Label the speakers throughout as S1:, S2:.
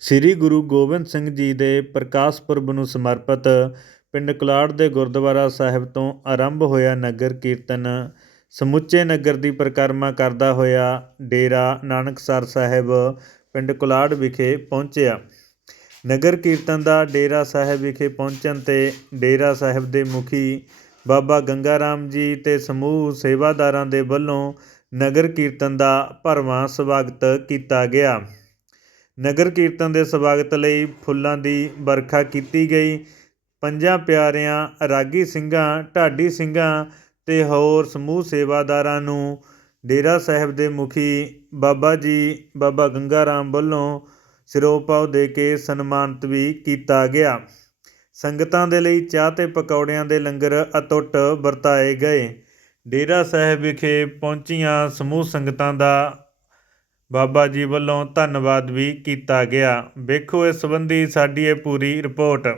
S1: ਸ੍ਰੀ ਗੁਰੂ ਗੋਬਿੰਦ ਸਿੰਘ ਜੀ ਦੇ ਪ੍ਰਕਾਸ਼ ਪੁਰਬ ਨੂੰ ਸਮਰਪਿਤ ਪਿੰਡ ਕੁਲਾੜ ਦੇ ਗੁਰਦੁਆਰਾ ਸਾਹਿਬ ਤੋਂ ਆਰੰਭ ਹੋਇਆ ਨਗਰ ਕੀਰਤਨ। ਸਮੁੱਚੇ ਨਗਰ ਦੀ ਪਰਿਕਰਮਾ ਕਰਦਾ ਹੋਇਆ ਡੇਰਾ ਨਾਨਕਸਰ ਸਾਹਿਬ ਪਿੰਡ ਕੁਲਾੜ ਵਿਖੇ ਪਹੁੰਚਿਆ। ਨਗਰ ਕੀਰਤਨ ਦਾ ਡੇਰਾ ਸਾਹਿਬ ਵਿਖੇ ਪਹੁੰਚਣ ਤੇ ਡੇਰਾ ਸਾਹਿਬ ਦੇ ਮੁਖੀ ਬਾਬਾ ਗੰਗਾ ਰਾਮ ਜੀ ਤੇ ਸਮੂਹ ਸੇਵਾਦਾਰਾਂ ਦੇ ਵੱਲੋਂ ਨਗਰ ਕੀਰਤਨ ਦਾ ਭਰਵਾਂ ਸਵਾਗਤ ਕੀਤਾ ਗਿਆ। ਨਗਰ ਕੀਰਤਨ ਦੇ ਸਵਾਗਤ ਲਈ ਫੁੱਲਾਂ ਦੀ ਵਰਖਾ ਕੀਤੀ ਗਈ। ਪੰਜਾਂ ਪਿਆਰਿਆਂ, ਰਾਗੀ ਸਿੰਘਾਂ, ਢਾਡੀ ਸਿੰਘਾਂ ਤੇ ਹੋਰ ਸਮੂਹ ਸੇਵਾਦਾਰਾਂ ਨੂੰ ਡੇਰਾ ਸਾਹਿਬ ਦੇ ਮੁਖੀ ਬਾਬਾ ਜੀ, ਬਾਬਾ ਗੰਗਾ ਰਾਮ ਵੱਲੋਂ ਸਿਰੋਪਾਓ ਦੇ ਕੇ ਸਨਮਾਨਿਤ ਵੀ ਕੀਤਾ ਗਿਆ। ਸੰਗਤਾਂ ਦੇ ਲਈ ਚਾਹ ਤੇ ਪਕੌੜਿਆਂ ਦੇ ਲੰਗਰ ਅਤੁੱਟ ਵਰਤਾਏ ਗਏ। ਡੇਰਾ ਸਾਹਿਬ ਵਿਖੇ ਪਹੁੰਚੀਆਂ ਸਮੂਹ ਸੰਗਤਾਂ ਦਾ ਬਾਬਾ ਜੀ ਵੱਲੋਂ ਧੰਨਵਾਦ ਵੀ ਕੀਤਾ ਗਿਆ। ਵੇਖੋ ਇਸ ਸੰਬੰਧੀ ਸਾਡੀ ਇਹ ਪੂਰੀ ਰਿਪੋਰਟ।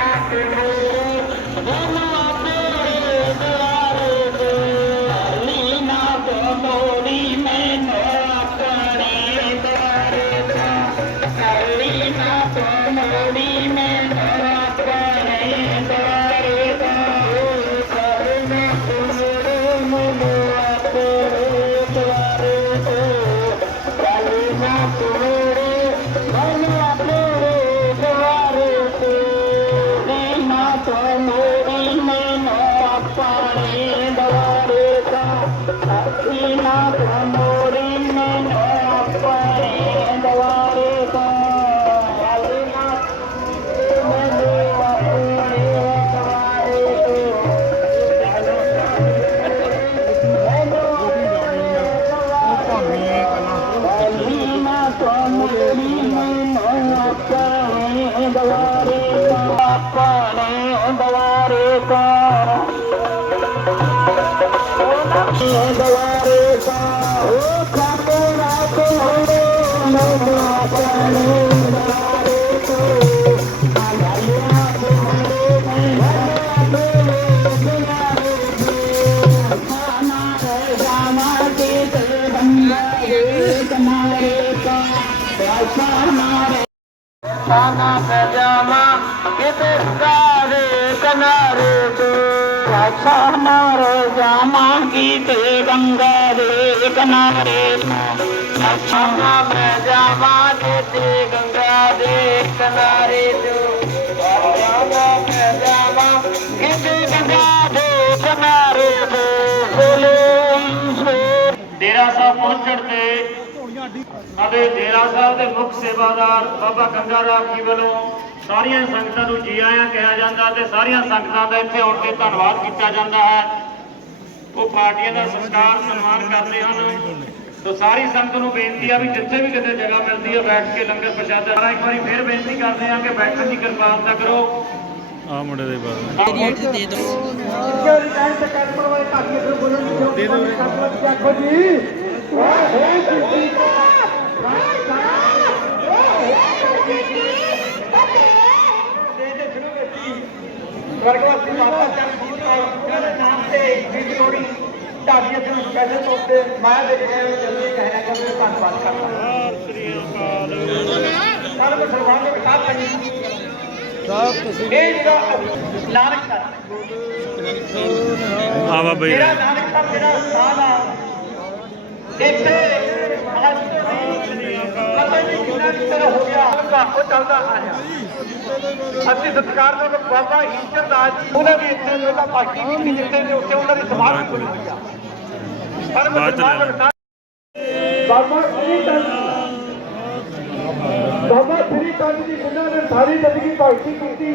S2: Master you. ਸਾਨਾ कनारे तू। अचा न रो जाम गीत गंगा देव नेतो अचा मा गेते गंगा देव नेत अछा गीत गंगा देरो डेर ਤੇ ਬੋਲੇ
S3: ਡੇਰਾ ਸਾਹਿਬ ਤੇ ਦੇ ਮੁੱਖ ਸੇਵਾਦਾਰ ਬਾਬਾ ਗੰਗਾ ਰਾਮ ਜੀ ਵੱਲੋਂ ਸਾਰੀਆਂ ਸੰਗਤਾਂ ਨੂੰ ਜੀ ਆਇਆਂ ਕਿਹਾ ਜਾਂਦਾ ਤੇ ਸਾਰੀਆਂ ਸੰਗਤਾਂ ਦਾ ਇੱਥੇ ਆਉਣ ਕੇ ਧੰਨਵਾਦ ਕੀਤਾ ਜਾਂਦਾ ਹੈ। ਉਹ ਪਾਰਟੀਆਂ ਦਾ ਸਤਿਕਾਰ ਸਨਮਾਨ ਕਰਦੇ ਹਨ। ਤੋ ਸਾਰੀ ਸੰਗਤ ਨੂੰ ਬੇਨਤੀ ਆ ਵੀ ਜਿੱਥੇ ਵੀ ਕਿਤੇ ਜਗ੍ਹਾ ਮਿਲਦੀ ਹੈ ਬੈਠ ਕੇ ਲੰਗਰ ਪ੍ਰਸ਼ਾਦਾ ਸਾਰਾ ਇੱਕ ਵਾਰੀ ਫੇਰ ਬੇਨਤੀ ਕਰਦੇ ਆ ਕਿ ਬੈਠਣ ਦੀ ਕਿਰਪਾਲਤਾ ਕਰੋ।
S1: ਆ ਮੁੰਡੇ ਦੇ ਬਾਰੇ
S4: ਦੇ ਦਿਓ।
S2: ਵਰਗਵਾਸੀ ਮਾਤਾ ਚੰਦ ਜੀ। ਦੇ ਨਾਮ ਤੇ ਜਿਹੜੀ ਲੋੜੀ ਢਾਡੀ ਅਸਲ ਸਪੈਸ਼ਲ ਤੌਰ ਤੇ ਮਾਇਆ ਦੇ ਜਿਹੜੇ ਜਲਦੀ ਕਹਿਣਾ ਚਾਹੁੰਦੇ ਧੰਨਵਾਦ ਕਰਦਾ
S3: ਸ੍ਰੀ ਅਕਾਲ
S2: ਸਾਰੇ ਮੁਸਲਮਾਨ ਦੇ ਵਿਕਾਸ ਲਈ
S4: ਸਾਹਿਬ ਤੁਸੀਂ
S2: ਇਹ ਜਿਹੜਾ ਨਾਨਕ ਸਰ
S1: ਆ ਬਾਬਾ
S2: ਜਿਹੜਾ ਨਾਨਕ ਸਰ ਜਿਹੜਾ ਸਥਾਨ ਆ ਇੱਥੇ ਅੱਜ ਤੋਂ ਨਹੀਂ ਪਤਾ ਨਹੀਂ ਹੋ ਗਿਆ ਉਹ ਚੱਲਦਾ ਆਇਆ ਅਸੀਂ ਸਤਿਕਾਰਯੋਗ ਬਾਬਾ ਈਸ਼ਰ ਦਾਸ ਜੀ ਉਹਨਾਂ ਦੀ ਇੱਥੇ ਜਿਹੜਾ ਪਾਰਟੀ ਕੀਤੀ ਜਿੱਥੇ ਨੇ ਉੱਥੇ ਉਹਨਾਂ ਦੀ ਸਮਾਧੀ ਹੋਈ ਹੋਈ ਆ ਪਰ ਮੁਸਲਮਾਨ ਬਾਬਾ ਸ੍ਰੀ ਚੰਦ ਬਾਬਾ ਸ੍ਰੀ ਚੰਦ ਜੀ ਜਿਨ੍ਹਾਂ ਨੇ ਸਾਰੀ ਜ਼ਿੰਦਗੀ ਭਗਤੀ ਕੀਤੀ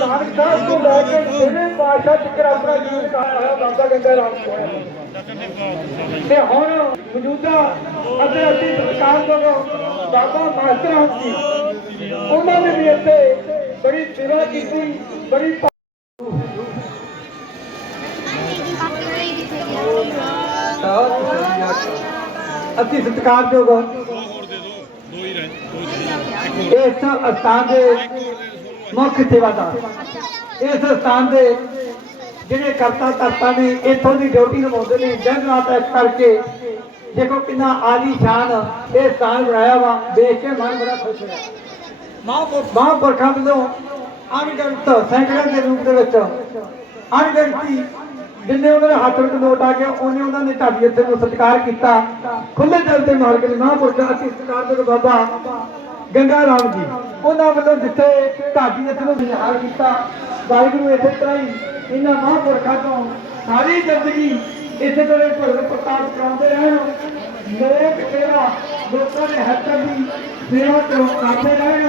S2: ਨਾਨਕ ਸਾਹਿਬ ਤੋਂ ਲੈ ਕੇ ਜਿਹੜੇ ਪਾਸ਼ਾ ਤੱਕ ਆਪਣਾ ਜੀਵਨ ਕਾਇਆ ਬਾਬਾ ਗੰਗਾ ਰਾਮ ਜੀ ਤੇ ਹੁਣ ਮੌਜੂਦਾ ਅਤੇ ਅਸੀਂ ਸਤਿਕਾਰ ਕਰੋ ਬਾਬਾ ਮਾਸਟਰ ਹਮ ਉਹਨਾਂ ਨੇ ਵੀ ਇੱਥੇ ਬੜੀ ਸੇਵਾ ਕੀਤੀ, ਬੜੀ ਅਸੀਂ ਸਤਿਕਾਰਯੋਗ ਇਸ ਸਥਾਨ ਦੇ ਮੁੱਖ ਸੇਵਾਦਾਰ, ਇਸ ਸਥਾਨ ਦੇ ਜਿਹੜੇ ਕਰਤਾ ਧਰਤਾ ਨੇ ਇੱਥੋਂ ਦੀ ਡਿਊਟੀ ਨਿਭਾਉਂਦੇ ਨੇ। ਦਿਨ ਰਾਤ ਇੱਕ ਕਰਕੇ ਦੇਖੋ ਕਿੰਨਾ ਆਲੀ ਸ਼ਾਨ ਇਹ ਸਥਾਨ ਬਣਾਇਆ ਵਾ। ਦੇਖ ਕੇ ਮਨ ਬੜਾ ਖੁਸ਼ ਹੋਇਆ। ਮਹਾਂਪੁਰਖਾਂ ਵੱਲੋਂ ਅਣਗਿਣਤ ਸੈਂਕੜਿਆਂ ਦੇ ਰੂਪ ਦੇ ਵਿੱਚ ਅਣਗਿਣਤੀ ਜਿੰਨੇ ਉਹਨਾਂ ਦੇ ਹੱਥ ਵਿੱਚ ਨੋਟ ਆ ਗਏ ਉਹਨੇ ਉਹਨਾਂ ਨੇ ਢਾਡੀ ਇੱਥੇ ਨੂੰ ਸਤਿਕਾਰ ਕੀਤਾ। ਖੁੱਲੇ ਦਿਲ ਦੇ ਮਾਲਕ ਨੇ ਮਹਾਂਪੁਰਖ ਅਤੀ ਸਤਿਕਾਰ ਦੇ ਬਾਬਾ ਗੰਗਾ ਰਾਮ ਜੀ। ਉਹਨਾਂ ਵੱਲੋਂ ਜਿੱਥੇ ਢਾਡੀ ਇੱਥੇ ਨੂੰ ਵਿਹਾਰ ਕੀਤਾ, ਵਾਹਿਗੁਰੂ ਇਸੇ ਤਰ੍ਹਾਂ ਹੀ ਇਹਨਾਂ ਮਹਾਂਪੁਰਖਾਂ ਤੋਂ ਸਾਰੀ ਜ਼ਿੰਦਗੀ ਇਸੇ ਤਰ੍ਹਾਂ ਹੀ ਭਗਤ ਪ੍ਰਤਾਪ ਕਰਾਉਂਦੇ ਰਹਿਣ। ਲੋਕ ਸੇਵਾ ਲੋਕਾਂ ਦੇ ਹੱਕਾਂ ਦੀ ਸੇਵਾ ਕਰੋ ਕਰਦੇ ਰਹਿਣ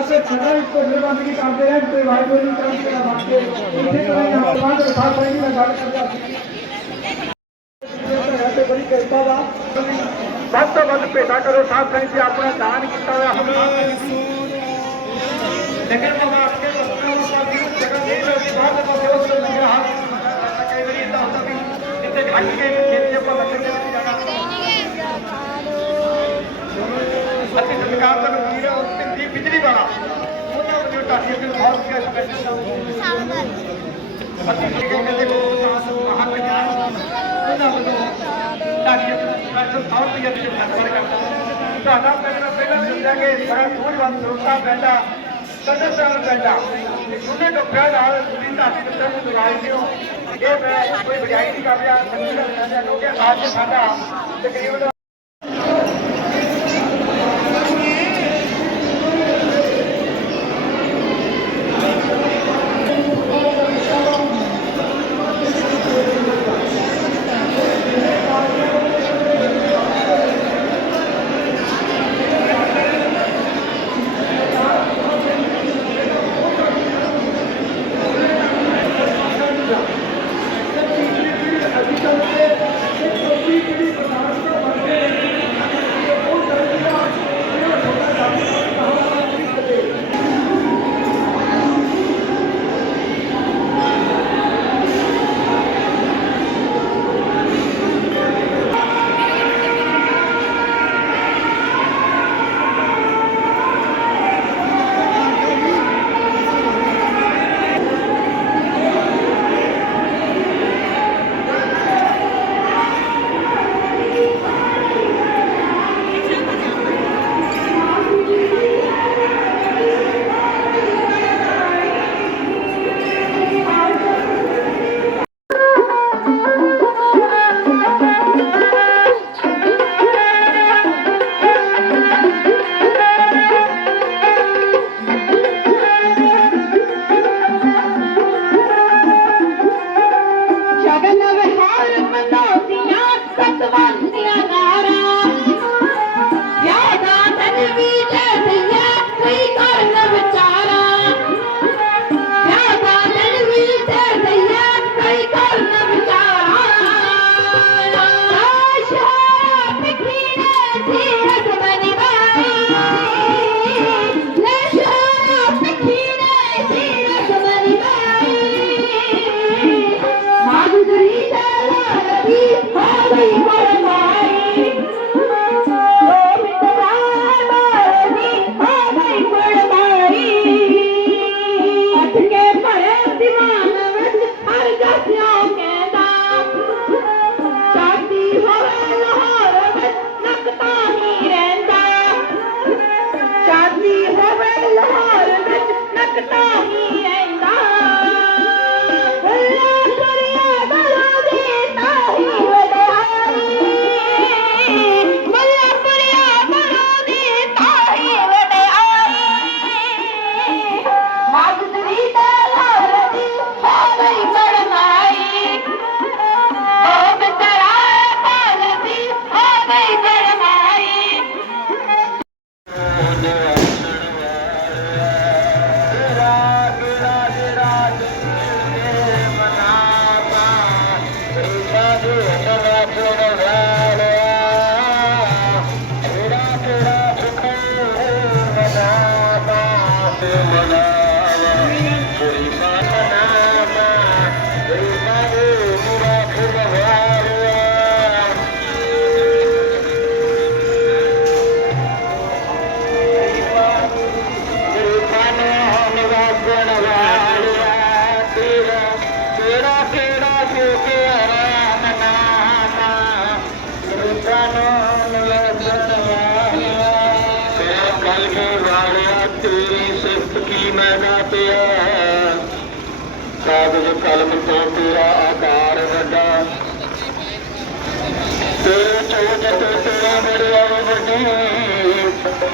S2: ਅਤੇ ਸਦਾ ਹੀ ਭਗਤ ਬੰਦਗੀ ਕਰਦੇ ਰਹਿਣ ਤੇ ਵਾਹਿਗੁਰੂ ਜੀ ਕਰੀ ਵਾਸਤੇ ਇਸੇ ਤਰ੍ਹਾਂ ਹੀ ਆਪਾਂ ਬਾਅਦ ਵਿੱਚ ਸਾਥ ਨਾਲ ਗੱਲ ਕਰਦੇ ਵੱਧ ਤੋਂ ਵੱਧ ਭੇਟਾ ਕਰੋ ਸਾਧ ਸੰਗਤ ਜੀ ਆਪਣਾ ਦਾਨ ਕੀਤਾ ਹੋਇਆ ਹਮ ਲੇਕਿਨ ਬਾਬਾ ਅੱਗੇ ਲੋਕਾਂ ਨੂੰ ਸਾਡੀ ਜਗ੍ਹਾ ਦੇ ਲੋ ਜੀ ਬਾਹਰ ਦੇ ਪਾਸੇ ਉਸ ਨੂੰ ਲੱਗਿਆ ਹੱਥ ਕਈ ਵਾਰੀ ਇਦਾਂ ਹੁੰਦਾ ਵੀ ਜਿੱਥੇ ਖੱਟ ਕੇ ਖੇਤ ਆਪਾਂ ਲੱਗੇ ਤੇ ਜਾਣਾ ਅਸੀਂ ਸਰਕਾਰ ਦਾ ਵਕੀਲ ਹੈ ਉਸ ਦੀ ਬਿਜਲੀ ਵਾਲਾ ਉਹਨਾਂ ਨੂੰ ਟਾਕੀ ਦੇ ਬਹੁਤ ਕੇ ਸਪੈਸ਼ਲ ਅਸੀਂ 160 ਰੁਪਏ ਵਿੱਚ ਟ੍ਰਾਂਸਫਰ ਤੁਸੀਂ ਧਾਤੀ ਮਿੱਤਰ ਕੋਈ ਬਜਾਈ ਨਹੀਂ ਕਰ ਰਿਹਾ ਸੰਗਤ ਦਾ ਲੋਕ ਅੱਜ ਸਾਡਾ ਤਕਰੀਬਨ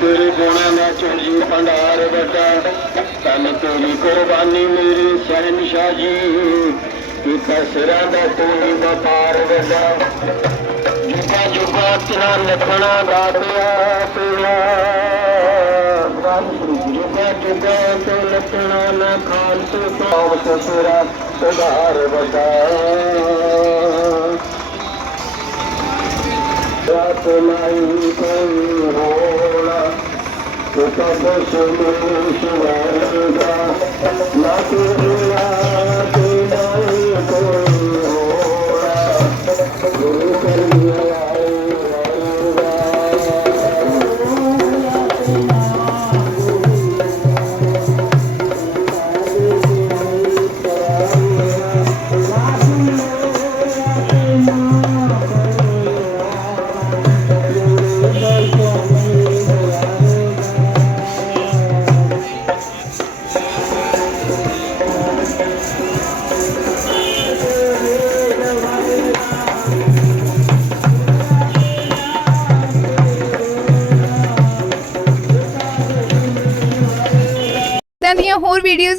S5: ਤੇਰੇ ਗੁਣਾਂ ਦਾ ਚੁੰਜੀ ਭੰਡਾਰ ਵੱਡਾ। ਤਨ ਤੇਰੀ ਕੁਰਬਾਨੀ ਮੇਰੀ ਸਹਿਨਸ਼ਾਹ। ਜੀ ਕੀਤਾ ਸਿਰਾਂ ਦਾ ਤੇਰੀ ਵਪਾਰ ਵੱਡਾ। ਜੁਗਾ ਜੁਗਾ ਤੇਰਾ ਲਖਣਾ ਗਾਤਿਆ ਤੇਰਾ ਜੁਗਾ ਜੁਗਾ ਤੇ ਲਖਣਾ ਨਾ ਖਾਨ ਤੇ ਪਾਵ ਤੇਰਾ ਸੁਧਾਰ ਵੱਡਾ। ਨਹੀਂ ਕੋਈ ਹੋਣਾ ਤੂੰ